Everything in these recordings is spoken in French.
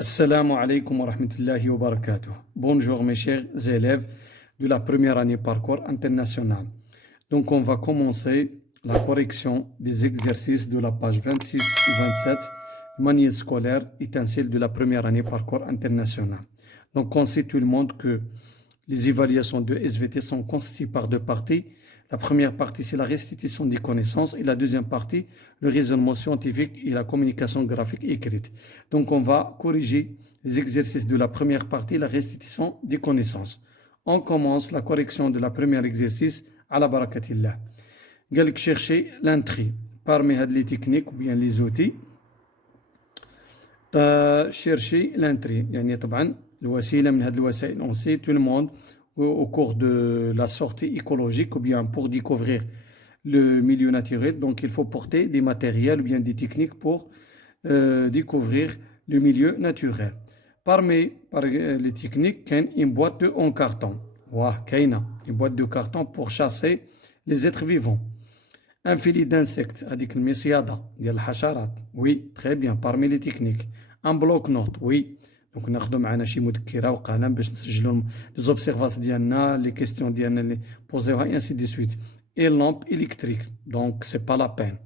Assalamu alaikum wa rahmatullahi wa barakatuh. Bonjour mes chers élèves de la première année parcours international. Donc on va commencer la correction des exercices de la page 26 et 27 manuel scolaire étincelle de la première année parcours international. Donc on sait tout le monde que les évaluations de SVT sont constituées par deux parties. La première partie, c'est la restitution des connaissances et la deuxième partie, le raisonnement scientifique et la communication graphique écrite. Donc, on va corriger les exercices de la première partie, la restitution des connaissances. On commence la correction de la première exercice à la barakatillah. قالك chercher l'entrée parmi les techniques ou bien les outils. chercher l'entrée يعني طبعا الوسيلة من هذه الوسائل. On sait tout le monde au cours de la sortie écologique ou bien pour découvrir le milieu naturel. Donc, il faut porter des matériels ou bien des techniques pour découvrir le milieu naturel. Parmi les techniques, il y a une boîte en carton. Une boîte de carton pour chasser les êtres vivants. Un filet d'insectes, avec le messiada, oui, très bien, parmi les techniques. Un bloc-notes, oui. Donc ناخذوا معنا شي مذكره وقلم باش نسجلوا لي زوبسيرفاسيون ديالنا لي كيستيون ديالنا اللي بوزيوها اي انسي دي سويت اي لامب الكتريك دونك سي با لا بين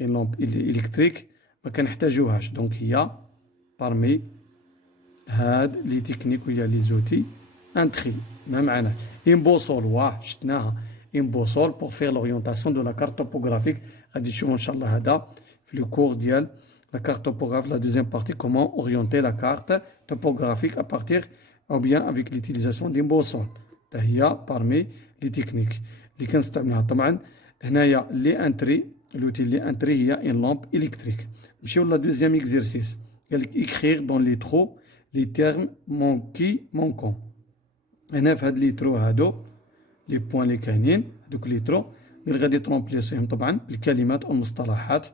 اي لامب الكتريك ما كنحتاجوهاش دونك هي بارمي هاد لي تكنيك وهي لي زوتي ان تري ما معنا ان بوصول واه شفناها ان بوصول بور فير لورينتاسيون دو لا كارت توبوغرافيك غادي نشوفوا ان شاء الله هذا في لو كور ديال la carte topographique, la deuxième partie, comment orienter la carte topographique à partir ou bien avec l'utilisation d'une boussole. هي parmi les techniques اللي كنستعملوها. طبعا هنايا لي انتري l'outil لي انتري هي une lampe électrique. نمشيو لا دوزيام اكزرسيس قال لك écrire dans les trous les termes manquants. هنا في هاد لي ترو هادو لي بوين اللي كاينين هادوك لي ترو اللي غادي ترومبليسيهم طبعا بالكلمات او المصطلحات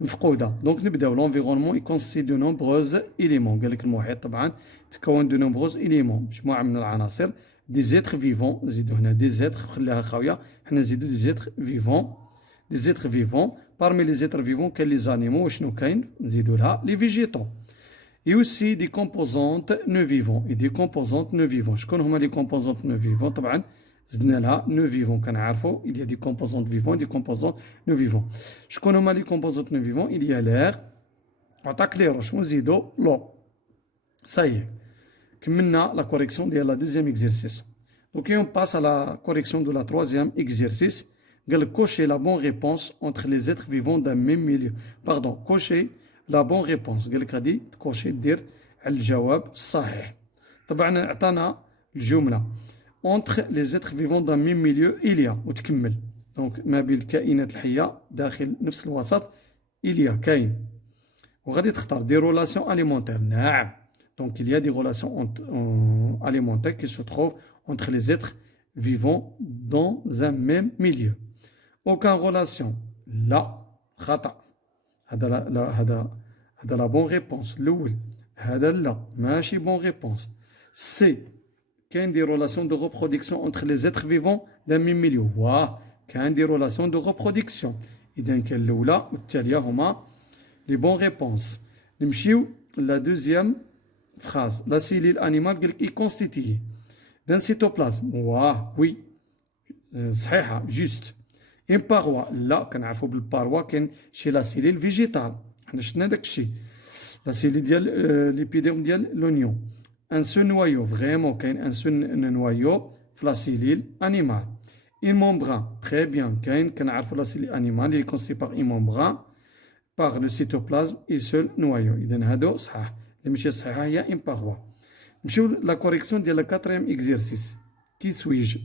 مفقودة. دونك نبداو لونفيرونمون يكونسيستي دو نومبروز إليمون. قالك المحيط طبعا تكون دو نومبروز إليمون مجموعة من العناصر دي زيتر فيفون. نزيدو هنا دي زيتر خليها خاوية حنا نزيدو دي زيتر فيفون دي زيتر فيفون. بارمي لي زيتر فيفون كاين لي زانيمو وشنو كاين نزيدو لها لي فيجيتون اي اوسي دي كومبوزونت نو فيفون اي دي كومبوزونت نو فيفون. شكون هما لي كومبوزونت نو فيفون؟ طبعا زدنا لها نو فيفون. كنعرفوا il y a des composantes vivantes des composantes non vivants. شكون هما لي كومبوزونت نو فيفون؟ il y a l'air عطاك لي روش ونزيدو لو. صايي كملنا لا كوريكسيون ديال لا دوزيام اكزرسيس. دونك اون باس à la correction de la troisième exercice. قال لك cocher la bonne réponse entre les êtres vivants d'un même milieu. pardon cocher la bonne réponse. قال لك غادي تكوشي دير على الجواب الصحيح. طبعا عطانا الجمله entre les êtres vivants d'un même milieu il y a وتكمل. دونك ما بين الكائنات الحية داخل نفس الوسط il y a كاين وغادي تختار دي رولاسيون أليمونتير. نعم دونك il y a des relations alimentaires qui se trouvent entre les êtres vivants dans un même milieu. aucune relation لا خطأ. هذا لا بون ريبونس الأول. هذا لا ماشي بون ريبونس. سي كاين دي رولاسيون دو ريبرودكسيون انتر لي زيتر فيفون دان ميم ميليو. واه كاين دي رولاسيون دو ريبرودكسيون. اذا كان الاولى والتاليه هما لي بون ريبونس. نمشيو لا دوزيام فراز. لا سيليل انيمال قالك اي كونستيتيي دان سيتوبلازم. واه وي صحيحه جوست. ان باروا لا كنعرفوا بالباروا كاين شي لا سيليل فيجيتال حنا شفنا داك الشيء. لا سيليل ديال ليبيديوم ديال لونيون. Un seul noyau, vraiment, un seul noyau, la cellule animale. Une membrane, très bien, la cellule animale, il est constitué par une membrane, par le cytoplasme et seul noyau. إذن هذا صحيح. اللي ماشي صحيحة هي une paroi. نمشيو la correction ديال le quatrième exercice. Qui suis-je?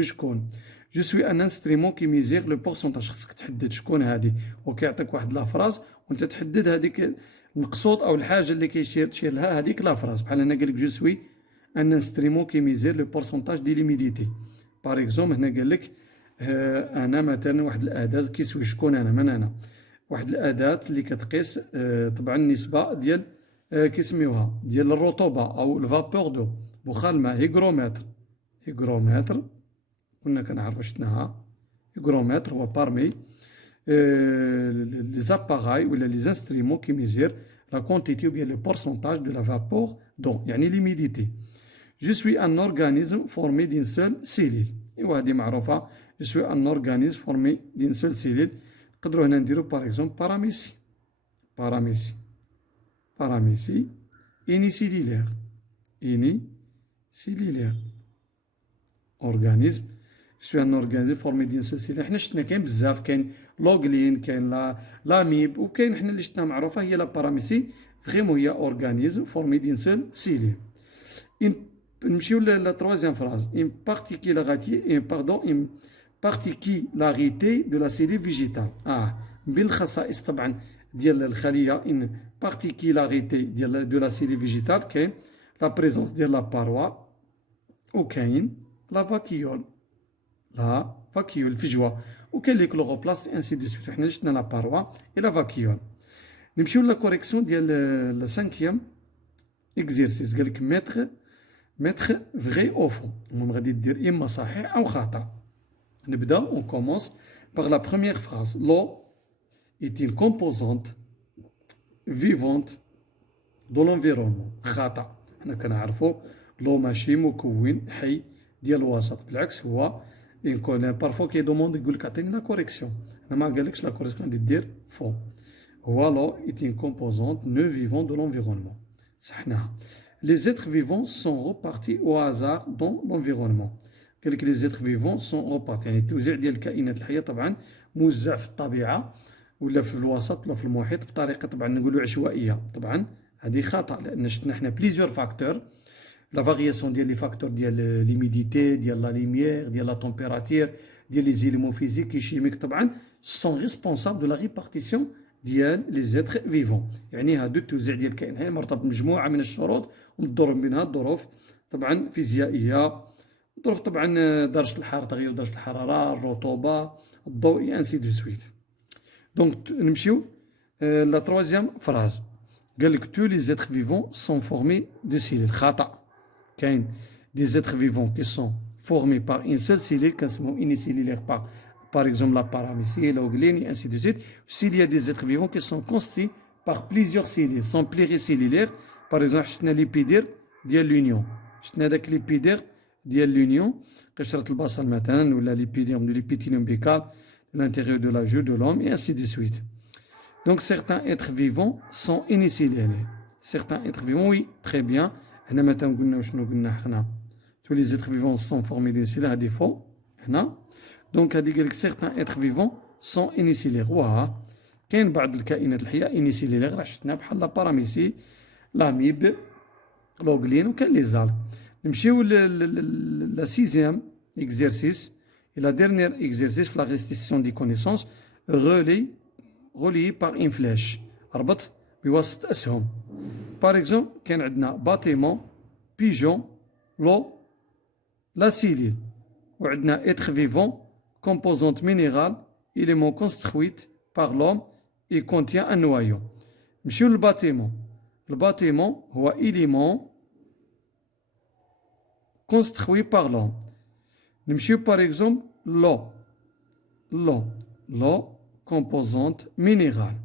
شكون؟ Je suis un instrument qui mesure le pourcentage. خصك تحدد شكون هادي وكيعطيك واحد لا فراز وانت تحدد هذيك المقصود او الحاجه اللي تشير لها هذيك لا فراز. بحال هنا قال لك جو سوي ان انسترومون كي ميزير لو بورسونتاج دي ليميديتي. باغ اكزومبل هنا قال لك انا مثلا واحد الاداه كيسوي شكون انا من انا واحد الاداه اللي كتقيس طبعا النسبه ديال كيسميوها ديال الرطوبه او الفابور دو بخار الماء. هيغرومتر كنا كنعرفوا شفناها. هيغرومتر هو بارمي les appareils ou les instruments qui mesurent la quantité ou bien le pourcentage de la vapeur d'eau, يعني l'humidité. Je suis un organisme formé d'une seule cellule. وهذه معروفة. Je suis un organisme formé d'une seule cellule. نقدروا هنا نديرو par exemple paramécie. Paramécie. Paramécie unicellulaire. Unicellulaire. Organisme. Je suis un organisme formé d'une seule cellule. حنا شفنا كاين بزاف، كاين لوغلين، كاين لاميب، وكاين حنا اللي شفنا معروفة هي لا باراميسي. فريمون هي organisme formé d'une seule cellule. نمشيو لا troisième phrase. Une particularité de la cellule végétale. من الخصائص طبعا ديال الخلية. Une particularité de la cellule végétale كاين la présence ديال la paroi، وكاين la vacuole. لا vacuole الفجوة، وكاين لي كلوروبلاست انسي دو سويت. حنا شفنا لا باروا اي لا vacuole. نمشيو لا كوريكسيون ديال لا سانكيام اكزيرسيس. قالك ميتر فغي او فو. المهم غادي دير اما صحيح او خطا. نبدا اون كومونس باغ لا بروميير فراز. لو est une composante vivante de l'environnement. خطا. حنا كنعرفوا لو ماشي مكون حي ديال الوسط، بالعكس هو بارفوا كيدوموند يقول لك عطيني لا كوريكسيون. انا ما قالكش لا كوريكسيون، غادي دير فو. هو لو est une composante non vivante de l'environnement. صحناها. Les êtres vivants sont repartis au hasard dans l'environnement. قال لك les êtres vivants sont repartis، يعني التوزيع ديال الكائنات الحيه طبعا موزع في الطبيعه ولا في الوسط ولا في المحيط بطريقه طبعا نقولوا عشوائيه. طبعا هذه خطا، لان شفنا حنا بليزيور فاكتور. La variation des facteurs de l'humidité, de la lumière, de la température, des éléments physiques et chimiques sont responsables de la répartition des êtres vivants. يعني هادو التوزيع ديال الكائنات مرتبط بمجموعة من الشروط ومتضرب منها الظروف طبعا فيزيائية، ظروف طبعا درجة الحرارة، تغير درجة الحرارة، الرطوبة، الضوء انسي دو سويت. دونك نمشيو لا تروازيام فراز. قال لك tous les êtres vivants sont formés de cellules. خطأ. كاين des êtres vivants qui sont formés par une seule cellule كنسمو unicellulaire par exemple la paramécie, l'oglène et ainsi de suite. S'il y a des êtres vivants qui sont constitués par plusieurs cellules, sont pluricellulaires. par exemple شفنا ليبيدير ديال l'union، شفنا داك ليبيدير ديال l'union قشرة البصل مثلا، ولا ليبيديوم دو l'épithélium buccal de l'intérieur de la joue de l'homme et ainsi de suite. Donc certains êtres vivants sont unicellulaires. Certains êtres vivants, oui, très bien. هنا مثلا قلنا شنو قلنا حنا tous les êtres vivants sont formés d'une cellule. هادي فو هنا. دونك هادي قالك certains êtres vivants sont unicellulaires. واه كاين بعض الكائنات الحيه unicellulaires راه شفنا بحال لا باراميسي، لاميب، لوغلين، وكاين لي زال. نمشيو لا سيزيام اكزيرسيس et la dernière exercice في la restitution des connaissances relié par une flèche. ربط بواسطة أسهم. Par exemple كان عندنا باتيمون، بيجون، لو، لا cellule، وعندنا être vivant، composante minérale، élément construite par l'homme et contient un noyau. نمشيو للباتيمون. الباتيمون هو élément construit par l'homme. نمشيو par exemple l'eau composante minérale.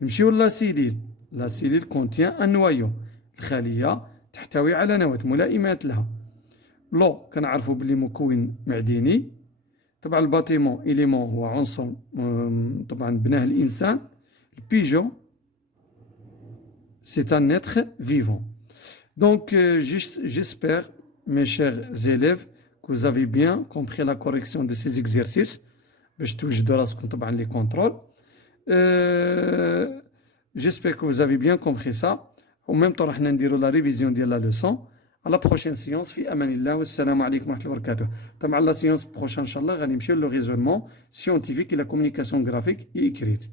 نمشيو لا cellule. La cellule contient un noyau. الخلية تحتوي على نواة ملائمات لها. لو كنعرفوا بلي مكون معدني. طبعا الباتيمون إليمون هو عنصر طبعا بناه الإنسان. البيجون c'est un être vivant. Donc j'espère mes chers élèves que vous avez bien compris la correction de ces exercices باش توجدوا راسكم طبعا les contrôles. J'espère que vous avez bien compris ça. En même temps راح نديروا la révision ديال la leçon. À la prochaine séance في أمان الله والسلام عليكم ورحمة الله وبركاته. طبعا la séance prochaine إن شاء الله غادي نمشيو لو raisonnement scientifique et la communication graphique et écrite.